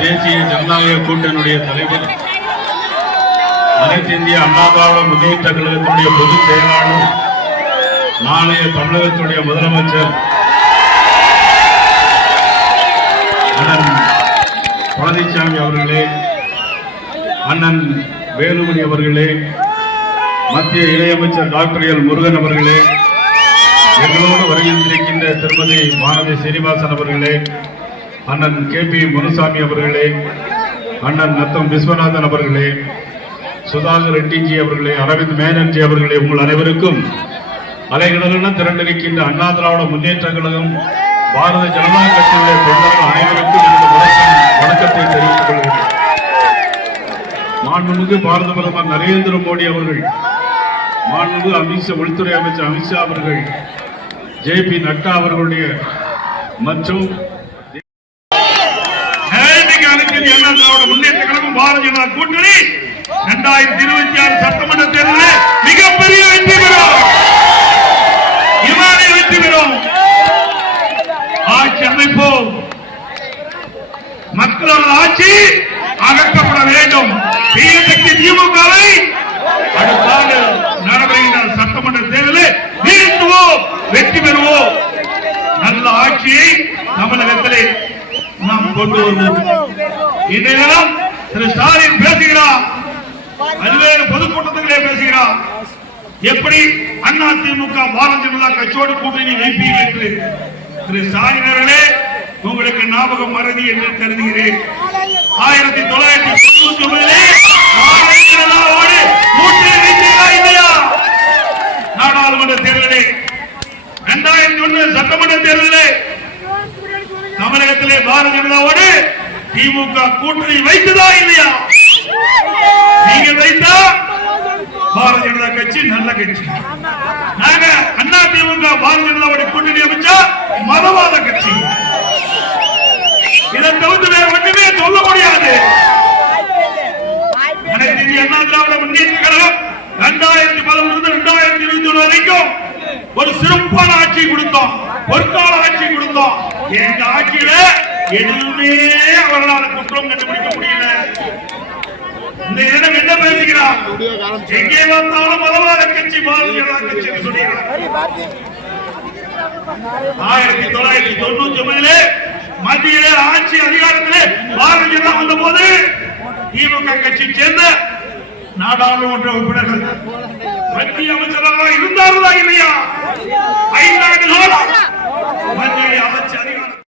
தேசிய ஜனநாயக கூட்டணியுடைய தலைவர், அனைத்து இந்திய அண்ணா திராவிட முன்னேற்ற கழகத்தினுடைய பொதுச் செயலாளர், நாளைய தமிழகத்துடைய முதலமைச்சர் அண்ணன் பழனிசாமி அவர்களே, அண்ணன் வேலுமணி அவர்களே, மத்திய இணையமைச்சர் டாக்டர் எல் முருகன் அவர்களே, எங்களோடு வருகின்றிருக்கின்ற திருமதி வானதி சீனிவாசன் அவர்களே, அண்ணன் KP முனுசாமி அவர்களே, அண்ணன் நத்தம் விஸ்வநாதன் அவர்களே, சுதாகர் ரெட்டிஜி அவர்களே, அரவிந்த் மேனன்ஜி அவர்களே, உங்கள் அனைவருக்கும் அலைகடலென திரண்டிருக்கின்ற அண்ணா திராவிட முன்னேற்ற கழகம் பாரத ஜனதா கட்சியுடைய தொண்டர்கள் அனைவருக்கும் வணக்கத்தை தெரிவித்துக் கொள்கிறேன். மாண்புமிகு பாரத பிரதமர் நரேந்திர மோடி அவர்கள், மாண்புமிகு உள்துறை அமைச்சர் அமித்ஷா அவர்கள், JP நட்டா அவர்களுடைய மற்றும் முன்னேற்ற கழகம் பாரதிய ஜனதா கூட்டணி 2026 சட்டமன்ற தேர்தலில் மிகப்பெரிய வெற்றி பெறும். இமாலய வெற்றி பெறும். ஆட்சி அமைப்போம். மக்களோட ஆட்சி அகற்றப்பட வேண்டும். திமுகவை அடுத்த ஆண்டு நடைபெறுகின்ற சட்டமன்ற தேர்தலில் வீழ்த்துவோம், வெற்றி பெறுவோம். நல்ல ஆட்சியை தமிழகத்திலே நாம் கொண்டு வருவோம். இன்றைய தினம் திரு ஸ்டாலின் பேசுகிறார், பல்வேறு பொதுக்கூட்டத்திலே பேசுகிறார். எப்படி அதிமுக பாரதிய ஜனதா கட்சியோடு கூட்டணி வைப்பீர்கள் என்று. திரு ஸ்டாலின் அவர்களே, உங்களுக்கு ஞாபகம் மறதி என்று கருதுகிறேன். 1999 கூட்டணி வைத்தீர்களா இல்லையா? நாடாளுமன்ற தேர்தலில் 2001 சட்டமன்ற தேர்தலில் தமிழகத்திலே பாரதிய ஜனதாவோடு திமுக கூட்டணி வைத்ததா இல்லையா? நீங்கள் வைத்தா பாரதிய ஜனதா கட்சி நல்ல கட்சி. நாங்க அண்ணா திமுக பாரதிய ஜனதாவோட கூட்டணி அமைச்சா மதவாத கட்சி. இதை தவிர்த்து வேற ஒன்றுமே சொல்ல முடியாது. அனைத்து இந்திய அண்ணா திராவிட முன்னேற்ற கழகம் 2011 2021 வரைக்கும் ஒரு சிறப்பான ஆட்சி கொடுத்தோம், பொற்கால ஆட்சி கொடுத்தோம். எங்க ஆட்சியில எதுவுமே அவர்களால் குற்றம் கண்டுபிடிக்க முடியல. இந்த இடம் என்ன பேசுகிறார்? எங்கே வந்தாலும் மதவாத கட்சி பாரதிய ஜனதா கட்சி சொல்கிறார். 1999 மத்தியிலே ஆட்சி அதிகாரத்திலே பாரதிய ஜனதா வந்த போது திமுக கட்சியை சேர்ந்த நாடாளுமன்ற உறுப்பினர்கள் மத்திய அமைச்சராக இருந்தார்களா இல்லையா? 5 ஆண்டு காலம் மத்திய அமைச்சர்